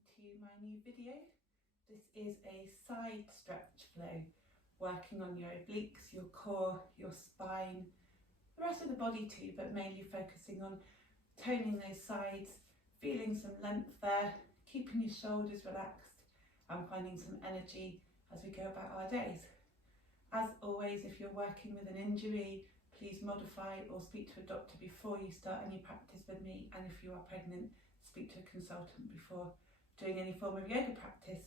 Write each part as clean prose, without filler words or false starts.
to my new video. This is a side stretch flow, working on your obliques, your core, your spine, the rest of the body too, but mainly focusing on toning those sides, feeling some length there, keeping your shoulders relaxed and finding some energy as we go about our days. As always, if you're working with an injury, please modify or speak to a doctor before you start any practice with me, and if you are pregnant, speak to a consultant before doing any form of yoga practice.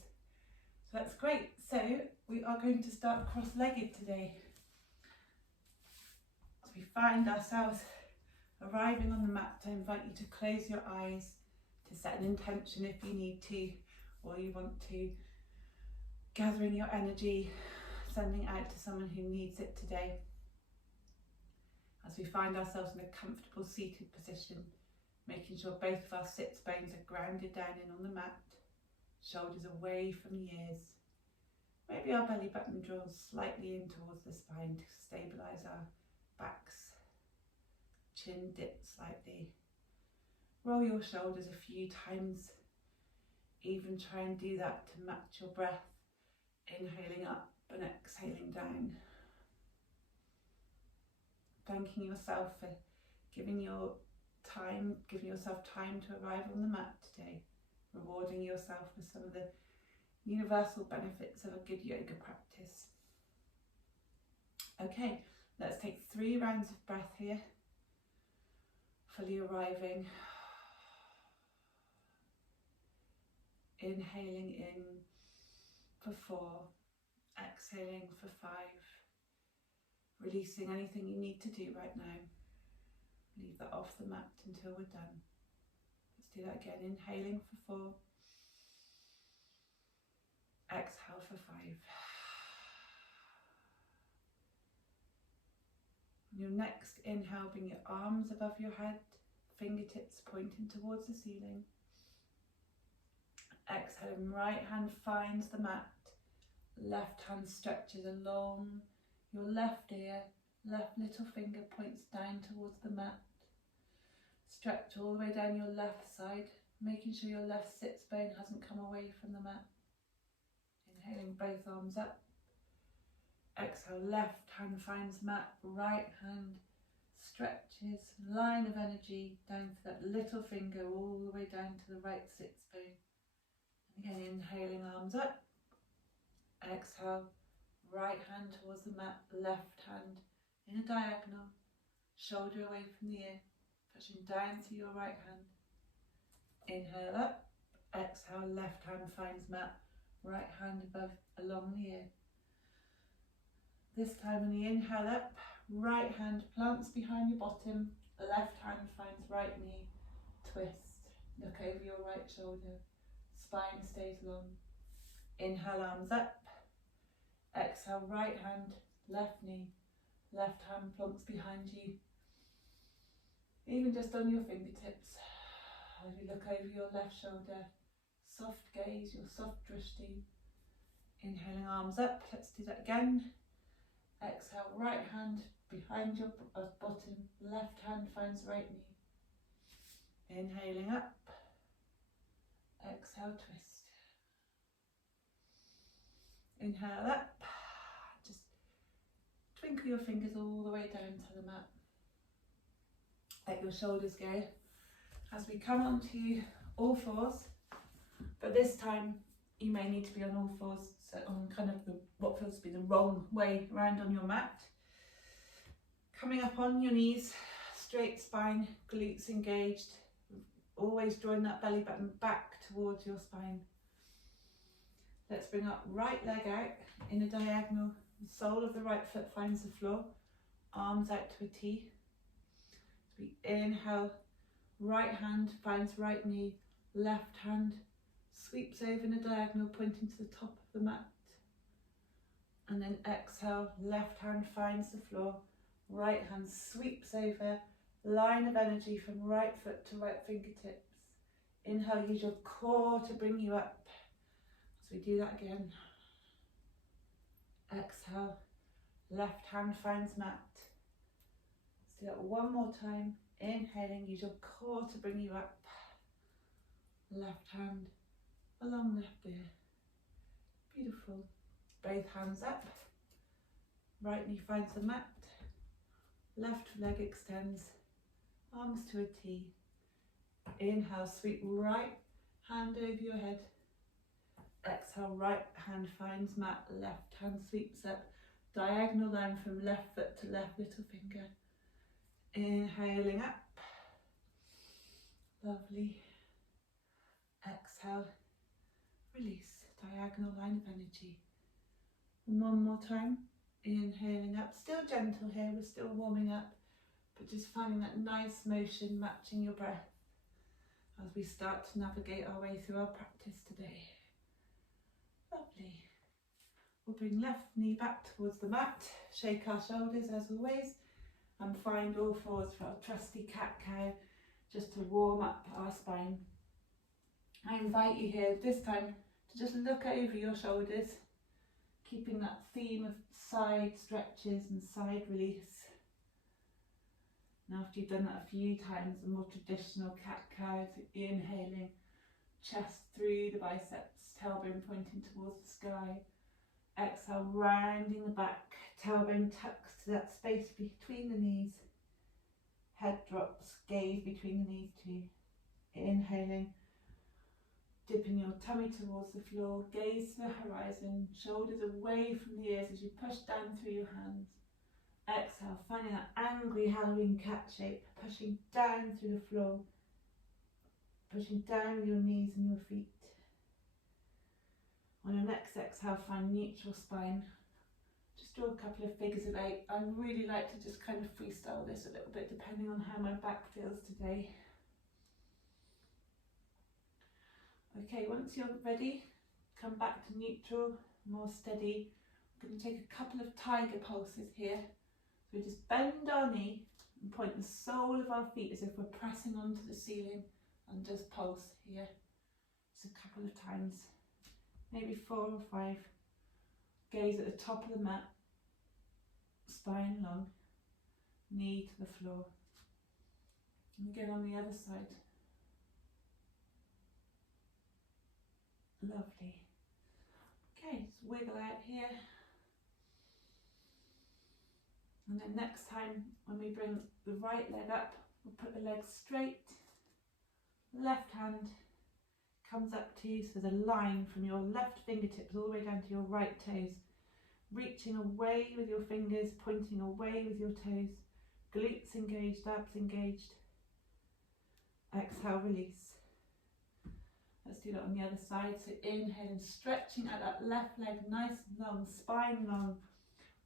So that's great. So we are going to start cross-legged today. As we find ourselves arriving on the mat, I invite you to close your eyes, to set an intention if you need to, or you want to, gathering your energy, sending out to someone who needs it today. As we find ourselves in a comfortable seated position, making sure both of our sits bones are grounded down in on the mat, shoulders away from the ears. Maybe our belly button draws slightly in towards the spine to stabilise our backs. Chin dips slightly. Roll your shoulders a few times. Even try and do that to match your breath. Inhaling up and exhaling down. Thanking yourself for giving yourself time to arrive on the mat today, rewarding yourself with some of the universal benefits of a good yoga practice. Okay, let's take 3 rounds of breath here, fully arriving. Inhaling in for 4, exhaling for 5. Releasing anything you need to do right now. Leave that off the mat until we're done. Let's do that again. Inhaling for 4. Exhale for 5. On your next inhale, bring your arms above your head, fingertips pointing towards the ceiling. Exhaling, right hand finds the mat, left hand stretches along your left ear, left little finger points down towards the mat. Stretch all the way down your left side, making sure your left sits bone hasn't come away from the mat. Inhaling, both arms up. Exhale, left hand finds mat, right hand stretches, line of energy down to that little finger all the way down to the right sits bone. And again, inhaling, arms up. Exhale, right hand towards the mat, left hand in a diagonal, shoulder away from the ear, pushing down to your right hand. Inhale up, exhale, left hand finds mat, right hand above along the ear. This time on the inhale up, right hand plants behind your bottom, left hand finds right knee, twist, look over your right shoulder, spine stays long. Inhale, arms up. Exhale, right hand, left knee, left hand plonks behind you. Even just on your fingertips. As you look over your left shoulder, soft gaze, your soft drishti. Inhaling, arms up. Let's do that again. Exhale, right hand behind your bottom, left hand finds right knee. Inhaling up. Exhale, twist. Inhale up, just twinkle your fingers all the way down to the mat. Let your shoulders go as we come onto all fours, but this time you may need to be on all fours, so on kind of what feels to be the wrong way around on your mat. Coming up on your knees, straight spine, glutes engaged, always drawing that belly button back towards your spine. Let's bring up right leg out in a diagonal. The sole of the right foot finds the floor. Arms out to a T. As we inhale, right hand finds right knee. Left hand sweeps over in a diagonal, pointing to the top of the mat. And then exhale, left hand finds the floor. Right hand sweeps over. Line of energy from right foot to right fingertips. Inhale, use your core to bring you up. We do that again. Exhale, left hand finds mat. Let's do that one more time. Inhaling, use your core to bring you up. Left hand along left ear. Beautiful. Both hands up. Right knee finds the mat. Left leg extends. Arms to a T. Inhale, sweep right hand over your head. Exhale, right hand finds mat. Left hand sweeps up. Diagonal line from left foot to left little finger. Inhaling up. Lovely. Exhale. Release. Diagonal line of energy. And one more time. Inhaling up. Still gentle here. We're still warming up. But just finding that nice motion matching your breath as we start to navigate our way through our practice today. Lovely. We'll bring left knee back towards the mat. Shake our shoulders as always. And find all fours for our trusty cat-cow, just to warm up our spine. I invite you here this time to just look over your shoulders, keeping that theme of side stretches and side release. And after you've done that a few times, the more traditional cat-cow, inhaling, chest through the biceps, tailbone pointing towards the sky. Exhale, rounding the back, tailbone tucks to that space between the knees. Head drops, gaze between the knees too. Inhaling, dipping your tummy towards the floor, gaze to the horizon, shoulders away from the ears as you push down through your hands. Exhale, finding that angry Halloween cat shape, pushing down through the floor, pushing down with your knees and your feet. On your next exhale, find neutral spine. Just draw a couple of figures of 8. I really like to just kind of freestyle this a little bit depending on how my back feels today. Okay, once you're ready, come back to neutral, more steady. We're going to take a couple of tiger pulses here. So we just bend our knee and point the sole of our feet as if we're pressing onto the ceiling, and just pulse here. Just a couple of times. Maybe 4 or 5. Gaze at the top of the mat, spine long, knee to the floor. And again on the other side. Lovely. Okay, just wiggle out here. And then next time when we bring the right leg up, we'll put the leg straight, left hand comes up to you, so there's a line from your left fingertips all the way down to your right toes, reaching away with your fingers, pointing away with your toes, glutes engaged, abs engaged. Exhale, release. Let's do that on the other side. So inhale and stretching out that left leg nice and long, spine long.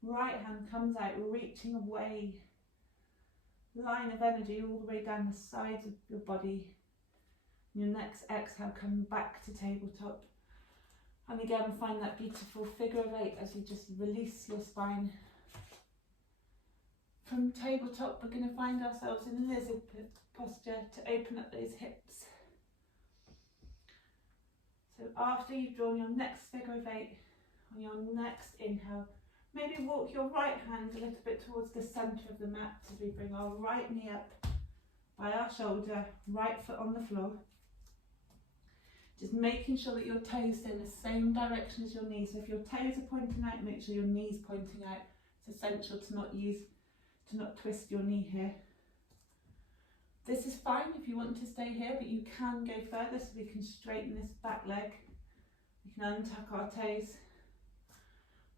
Right hand comes out, reaching away. Line of energy all the way down the sides of your body. Your next exhale, come back to tabletop. And again, find that beautiful figure of 8 as you just release your spine. From tabletop, we're going to find ourselves in lizard posture to open up those hips. So after you've drawn your next figure of 8, on your next inhale, maybe walk your right hand a little bit towards the centre of the mat as we bring our right knee up by our shoulder, right foot on the floor. Just making sure that your toes are in the same direction as your knees. So if your toes are pointing out, make sure your knee's pointing out. It's essential to not twist your knee here. This is fine if you want to stay here, but you can go further so we can straighten this back leg. We can untuck our toes.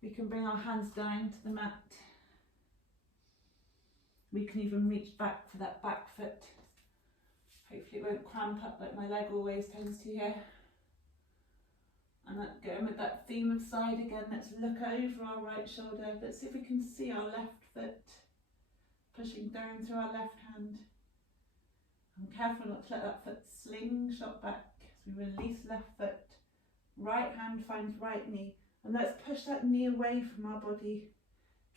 We can bring our hands down to the mat. We can even reach back for that back foot. Hopefully it won't cramp up like my leg always tends to here. And going with that theme of side again, let's look over our right shoulder. Let's see if we can see our left foot pushing down through our left hand. And careful not to let that foot slingshot back as we release left foot. Right hand finds right knee. And let's push that knee away from our body,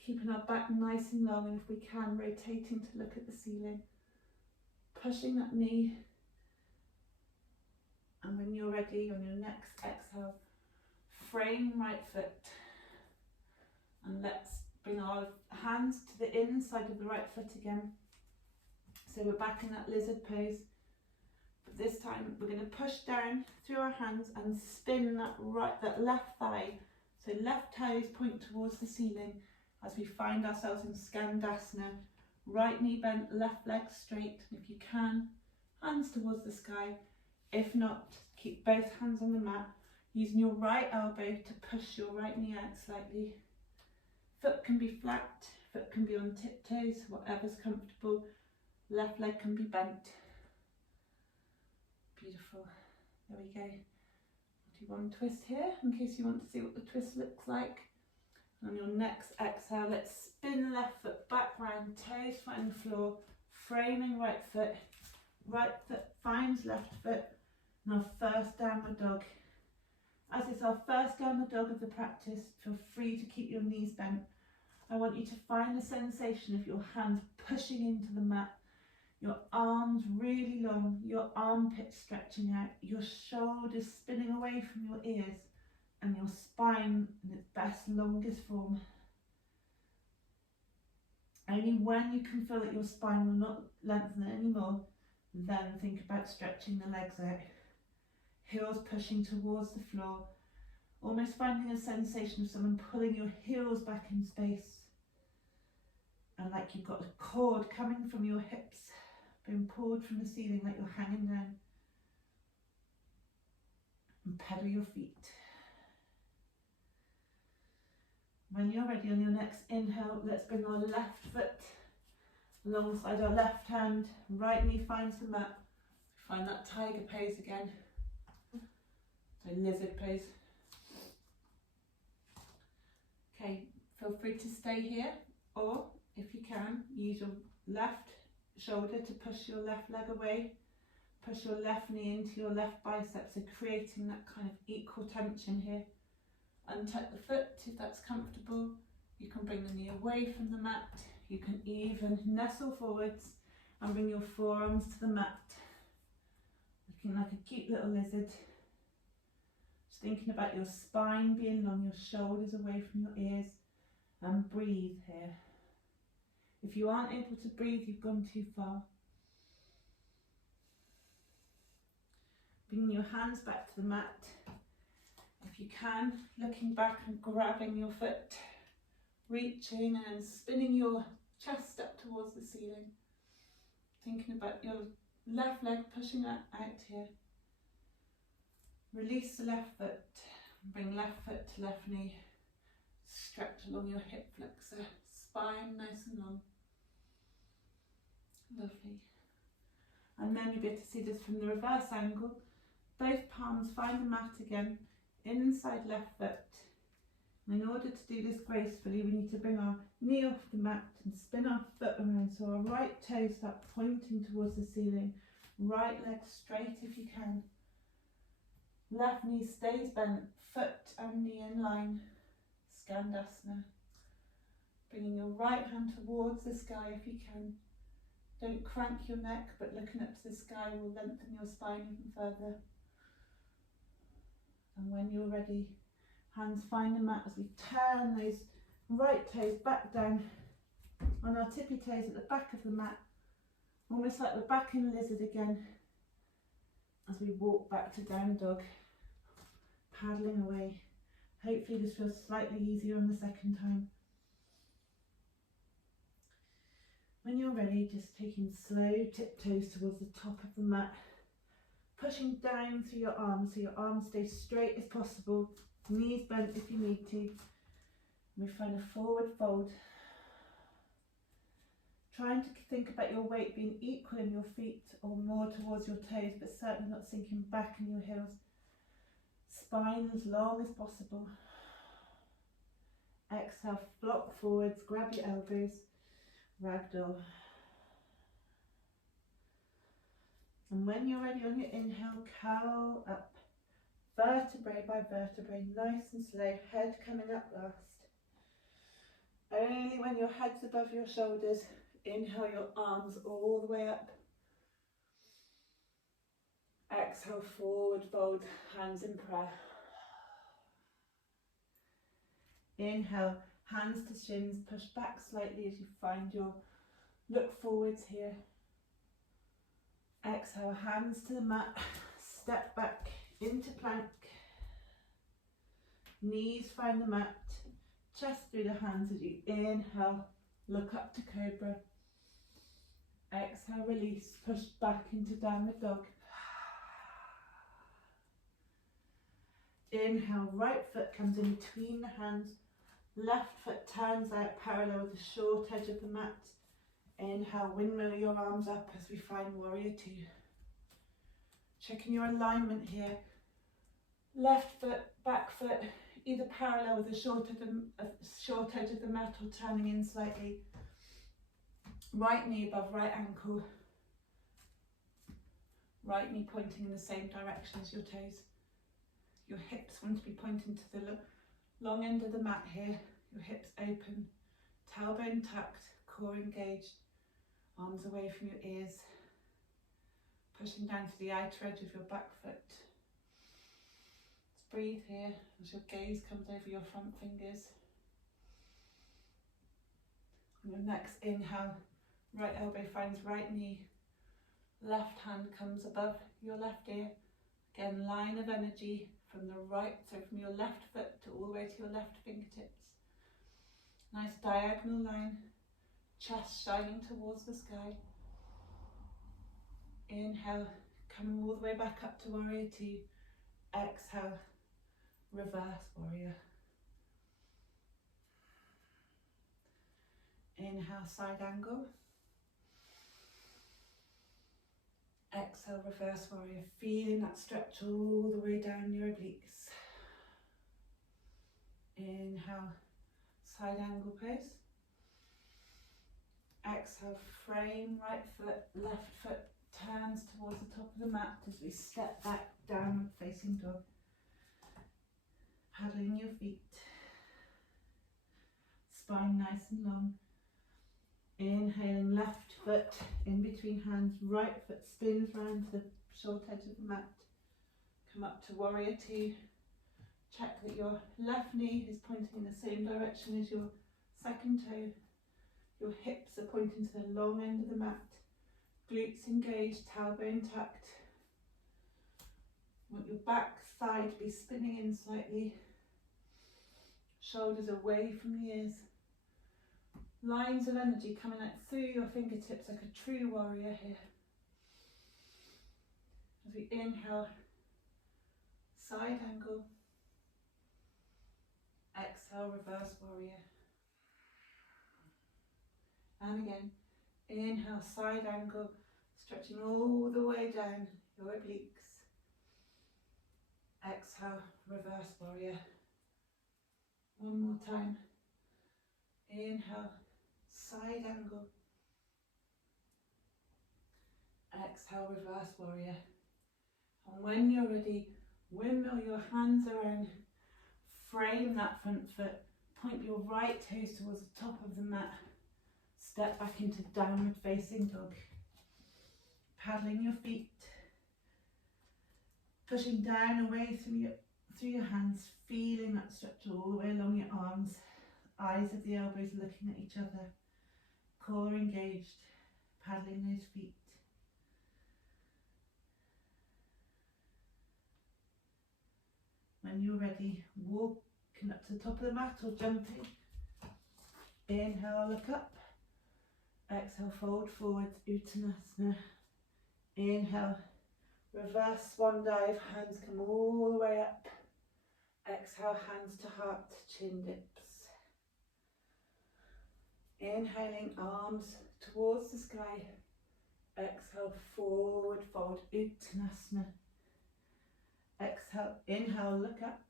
keeping our back nice and long, and if we can, rotating to look at the ceiling. Pushing that knee, and when you're ready, on your next exhale, frame right foot, and let's bring our hands to the inside of the right foot again. So we're back in that lizard pose. This time we're going to push down through our hands and spin that left thigh. So left toes point towards the ceiling as we find ourselves in Skandasana. Right knee bent, left leg straight. And if you can, hands towards the sky. If not, keep both hands on the mat, using your right elbow to push your right knee out slightly. Foot can be flat, foot can be on tiptoes, whatever's comfortable. Left leg can be bent. Beautiful. There we go. I'll do one twist here in case you want to see what the twist looks like. And on your next exhale, let's spin the left foot back round, toes find the floor, framing right foot finds left foot, and our first downward dog. As it's our first downward dog of the practice, feel free to keep your knees bent. I want you to find the sensation of your hands pushing into the mat, your arms really long, your armpits stretching out, your shoulders spinning away from your ears, and your spine in its best, longest form. Only when you can feel that your spine will not lengthen anymore, then think about stretching the legs out. Heels pushing towards the floor, almost finding a sensation of someone pulling your heels back in space. And like you've got a cord coming from your hips, being pulled from the ceiling like you're hanging down. And pedal your feet. When you're ready on your next inhale, let's bring our left foot alongside our left hand. Right knee finds the mat. Find that tiger pose again. So lizard pose. Okay, feel free to stay here, or if you can, use your left shoulder to push your left leg away. Push your left knee into your left bicep, so creating that kind of equal tension here. Untuck the foot if that's comfortable. You can bring the knee away from the mat. You can even nestle forwards and bring your forearms to the mat. Looking like a cute little lizard. Just thinking about your spine being long, your shoulders away from your ears, and breathe here. If you aren't able to breathe, you've gone too far. Bring your hands back to the mat. If you can, looking back and grabbing your foot, reaching and spinning your chest up towards the ceiling. Thinking about your left leg pushing out here. Release the left foot, bring left foot to left knee. Stretch along your hip flexor, spine nice and long. Lovely. And then you'll be able to see this from the reverse angle. Both palms find the mat again, inside left foot. And in order to do this gracefully, we need to bring our knee off the mat and spin our foot around, so our right toes start pointing towards the ceiling. Right leg straight if you can. Left knee stays bent, foot and knee in line. Skandasana. Bringing your right hand towards the sky if you can. Don't crank your neck, but looking up to the sky will lengthen your spine even further. And when you're ready, hands find the mat as we turn those right toes back down on our tippy toes at the back of the mat, almost like we're back in lizard again as we walk back to down dog, paddling away. Hopefully this feels slightly easier on the second time. When you're ready, just taking slow tiptoes towards the top of the mat, pushing down through your arms so your arms stay straight as possible, knees bent if you need to. We find a forward fold. Trying to think about your weight being equal in your feet or more towards your toes, but certainly not sinking back in your heels. Spine as long as possible. Exhale, flop forwards, grab your elbows, ragdoll. And when you're ready on your inhale, curl up, vertebrae by vertebrae, nice and slow, head coming up last. Only when your head's above your shoulders, inhale your arms all the way up. Exhale, forward fold, hands in prayer. Inhale, hands to shins, push back slightly as you find your look forwards here. Exhale, hands to the mat, step back into plank. Knees find the mat, chest through the hands as you inhale, look up to cobra. Exhale, release, push back into downward dog. Inhale, right foot comes in between the hands, left foot turns out parallel with the short edge of the mat. Inhale, windmill your arms up as we find warrior two. Checking your alignment here. Left foot, back foot, either parallel with the short edge of the mat or turning in slightly. Right knee above right ankle. Right knee pointing in the same direction as your toes. Your hips want to be pointing to the long end of the mat here. Your hips open, tailbone tucked, core engaged, arms away from your ears. Pushing down to the outer edge of your back foot. Let's breathe here as your gaze comes over your front fingers. On your next inhale, right elbow finds right knee. Left hand comes above your left ear. Again, line of energy from the right, so from your left foot to all the way to your left fingertips. Nice diagonal line, chest shining towards the sky. Inhale, coming all the way back up to warrior two. Exhale, reverse warrior. Inhale, side angle. Exhale, reverse warrior. Feeling that stretch all the way down your obliques. Inhale, side angle pose. Exhale, frame, right foot, left foot turns towards the top of the mat as we step back, downward facing dog. Paddling your feet. Spine nice and long. Inhaling, left foot in between hands, right foot spins round to the short edge of the mat. Come up to warrior two. Check that your left knee is pointing in the same direction as your second toe. Your hips are pointing to the long end of the mat. Glutes engaged, tailbone tucked. Want your back thigh to be spinning in slightly. Shoulders away from the ears. Lines of energy coming out through your fingertips like a true warrior here. As we inhale, side angle. Exhale, reverse warrior. And again, inhale, side angle, stretching all the way down your obliques. Exhale, reverse warrior. One more time. Inhale, side angle. Exhale, reverse warrior. And when you're ready, windmill your hands around, frame that front foot, point your right toes towards the top of the mat, step back into downward facing dog. Paddling your feet, pushing down away through your hands, feeling that stretch all the way along your arms, eyes of the elbows looking at each other, core engaged, paddling those feet. When you're ready, walking up to the top of the mat or jumping. Inhale, look up. Exhale, fold forwards, Uttanasana. Inhale, reverse swan dive, hands come all the way up. Exhale, hands to heart, chin dips. Inhaling, arms towards the sky. Exhale, forward fold, Uttanasana. Exhale, inhale, look up.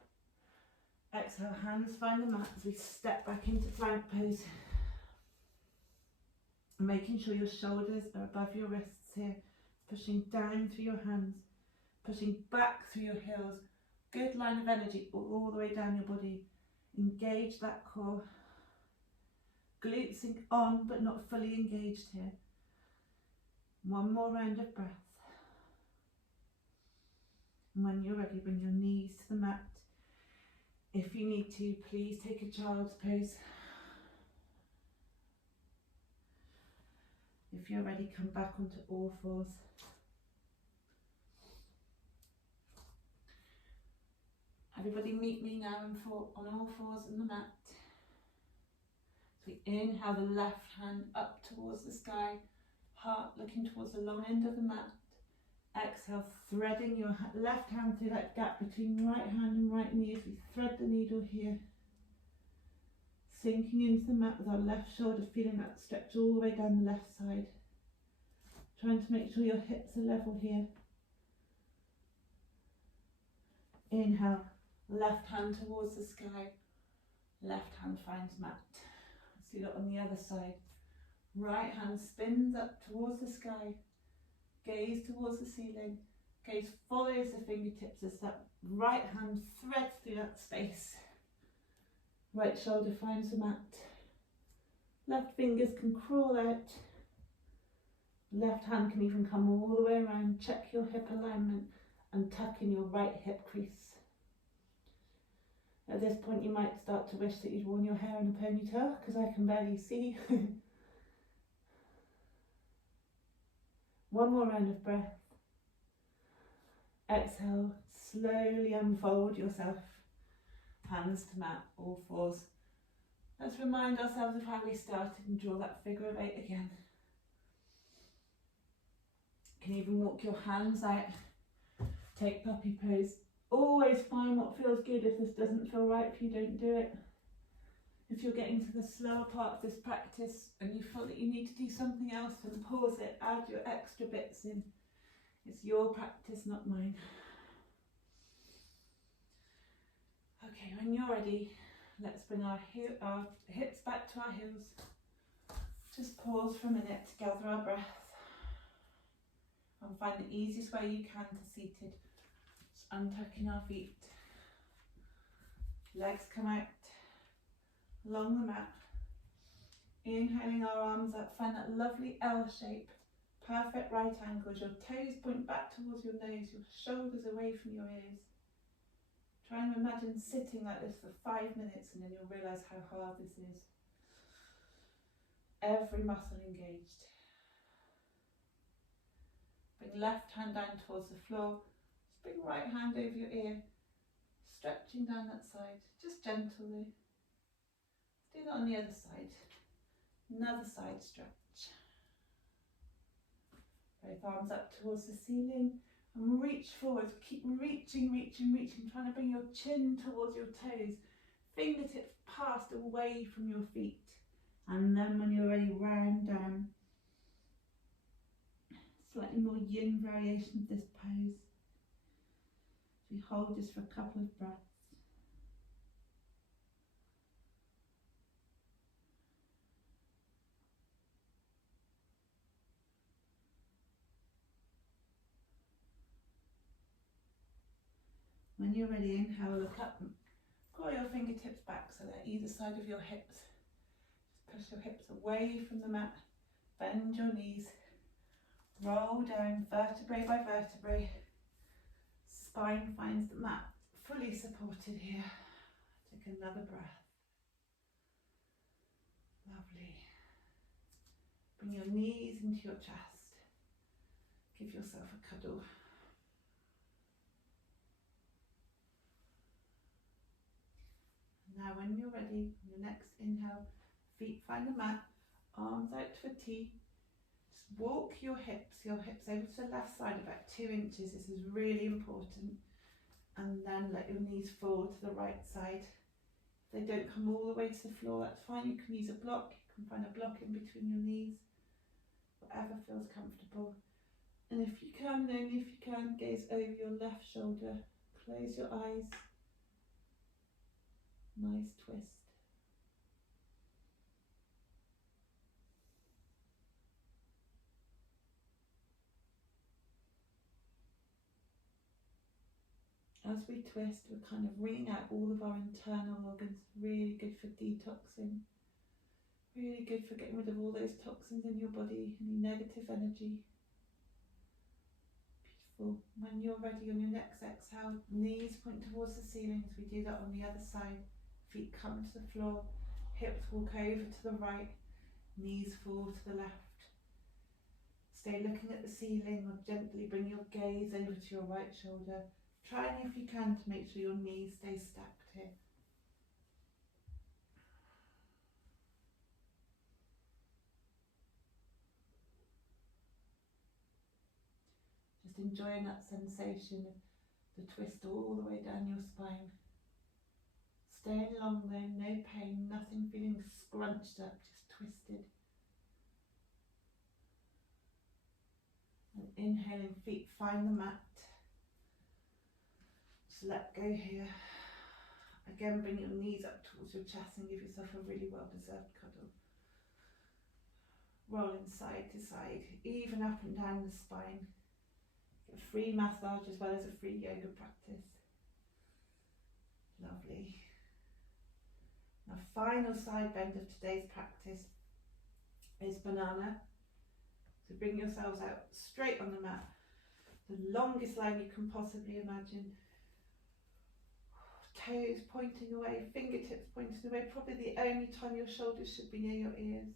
Exhale, hands find the mat as we step back into plank pose. Making sure your shoulders are above your wrists here. Pushing down through your hands. Pushing back through your heels. Good line of energy all the way down your body. Engage that core. Glutes on but not fully engaged here. One more round of breath. And when you're ready, bring your knees to the mat. If you need to, please take a child's pose. If you're ready, come back onto all fours. Everybody meet me now on all fours in the mat. So we inhale the left hand up towards the sky, heart looking towards the long end of the mat. Exhale, threading your left hand through that gap between right hand and right knee as we thread the needle here. Sinking into the mat with our left shoulder, feeling that stretch all the way down the left side. Trying to make sure your hips are level here. Inhale, left hand towards the sky, left hand finds mat. Let's do that on the other side. Right hand spins up towards the sky, gaze towards the ceiling, gaze follows the fingertips as that right hand threads through that space. Right shoulder finds the mat. Left fingers can crawl out. Left hand can even come all the way around. Check your hip alignment and tuck in your right hip crease. At this point you might start to wish that you'd worn your hair in a ponytail because I can barely see. One more round of breath. Exhale, slowly unfold yourself. Hands to mat, all fours. Let's remind ourselves of how we started and draw that figure of 8 again. You can even walk your hands out. Take puppy pose. Always find what feels good. If this doesn't feel right for you, don't do it. If you're getting to the slower part of this practice and you feel that you need to do something else, then pause it, add your extra bits in. It's your practice, not mine. Okay, when you're ready, let's bring our hips back to our heels. Just pause for a minute to gather our breath. And find the easiest way you can to seated. Just untucking our feet. Legs come out along the mat. Inhaling our arms up, find that lovely L shape. Perfect right angles. Your toes point back towards your nose, your shoulders away from your ears. Try and imagine sitting like this for 5 minutes and then you'll realise how hard this is. Every muscle engaged. Bring left hand down towards the floor. Just bring right hand over your ear. Stretching down that side. Just gently. Do that on the other side. Another side stretch. Both arms up towards the ceiling. And reach forwards, keep reaching, trying to bring your chin towards your toes, fingertips passed away from your feet. And then when you're ready, round down. Slightly more yin variation of this pose. So we hold just for a couple of breaths. When you're ready, inhale, look up and draw your fingertips back so they're either side of your hips. Just push your hips away from the mat, bend your knees, roll down vertebrae by vertebrae. Spine finds the mat, fully supported here. Take another breath. Lovely. Bring your knees into your chest. Give yourself a cuddle. Now when you're ready, on your next inhale, feet find the mat, arms out for T. Just walk your hips over to the left side about 2 inches. This is really important. And then let your knees fall to the right side. If they don't come all the way to the floor, that's fine. You can use a block. You can find a block in between your knees. Whatever feels comfortable. And if you can, only if you can, gaze over your left shoulder. Close your eyes. Nice twist. As we twist, we're kind of wringing out all of our internal organs. Really good for detoxing. Really good for getting rid of all those toxins in your body, any negative energy. Beautiful. When you're ready, on your next exhale, knees point towards the ceiling as we do that on the other side. Feet come to the floor, hips walk over to the right, knees fall to the left. Stay looking at the ceiling or gently bring your gaze over to your right shoulder. Trying if you can to make sure your knees stay stacked here. Just enjoying that sensation of the twist all the way down your spine. Staying long there, no pain, nothing feeling scrunched up, just twisted. And inhaling, feet find the mat. Just let go here. Again, bring your knees up towards your chest and give yourself a really well-deserved cuddle. Rolling side to side, even up and down the spine. A free massage as well as a free yoga practice. Lovely. Now, final side bend of today's practice is banana. So bring yourselves out straight on the mat. The longest line you can possibly imagine. Toes pointing away, fingertips pointing away. Probably the only time your shoulders should be near your ears.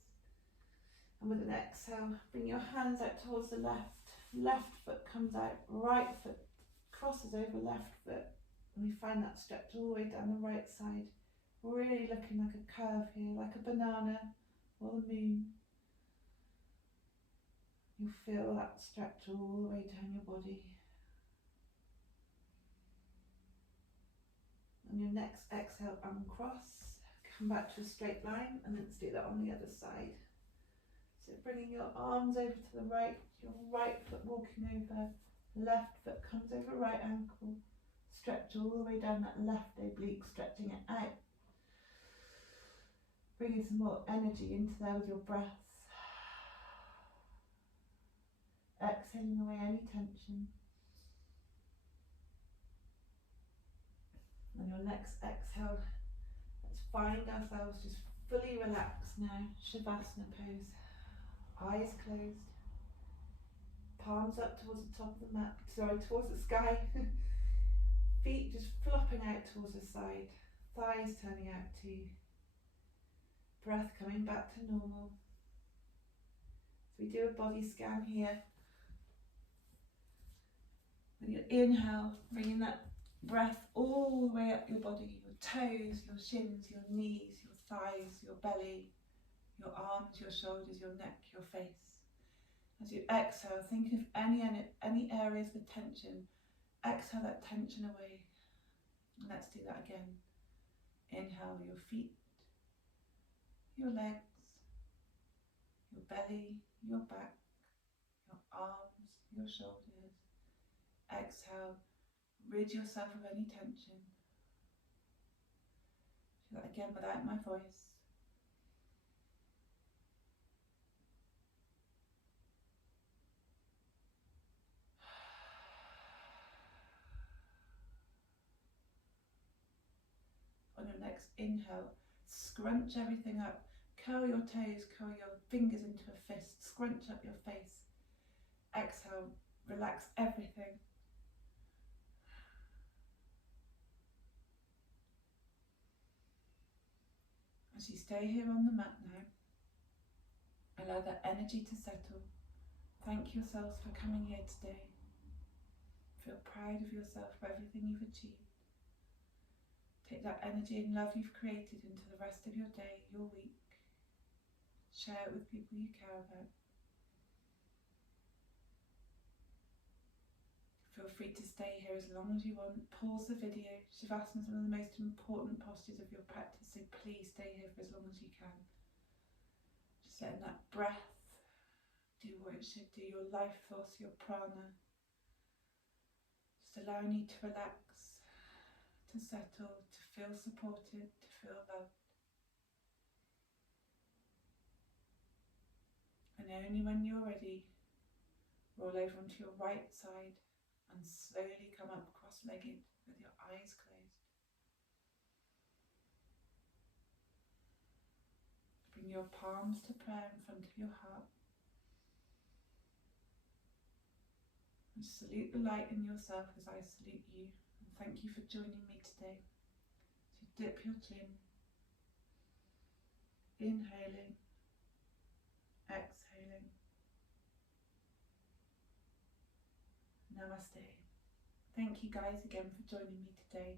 And with an exhale, bring your hands out towards the left. Left foot comes out, right foot crosses over left foot. And we find that stretch all the way down the right side. Really looking like a curve here, like a banana or the moon. You'll feel that stretch all the way down your body. On your next exhale, uncross. Come back to a straight line, and let's do that on the other side. So bringing your arms over to the right, your right foot walking over, left foot comes over right ankle. Stretch all the way down that left oblique, stretching it out. Bringing some more energy into there with your breath. Exhaling away any tension. On your next exhale, let's find ourselves just fully relaxed now. Shavasana pose. Eyes closed. Palms up towards the top of the mat, towards the sky. Feet just flopping out towards the side. Thighs turning out too. Breath coming back to normal. So we do a body scan here. When you inhale, bringing that breath all the way up your body, your toes, your shins, your knees, your thighs, your belly, your arms, your shoulders, your neck, your face. As you exhale, think of any areas with tension. Exhale that tension away. And let's do that again. Inhale your feet, your legs, your belly, your back, your arms, your shoulders. Exhale, rid yourself of any tension. Do that again without my voice. On your next inhale, scrunch everything up. Curl your toes, curl your fingers into a fist. Scrunch up your face. Exhale, relax everything. As you stay here on the mat now, allow that energy to settle. Thank yourselves for coming here today. Feel proud of yourself for everything you've achieved. Take that energy and love you've created into the rest of your day, your week. Share it with people you care about. Feel free to stay here as long as you want. Pause the video. Shavasana is one of the most important postures of your practice, so please stay here for as long as you can. Just letting that breath do what it should do, your life force, your prana. Just allowing you to relax, to settle, to feel supported, to feel loved. And only when you're ready, roll over onto your right side and slowly come up cross-legged with your eyes closed. Bring your palms to prayer in front of your heart. And salute the light in yourself as I salute you. And thank you for joining me today. So dip your chin. Inhaling. Exhaling. Namaste. Thank you guys again for joining me today.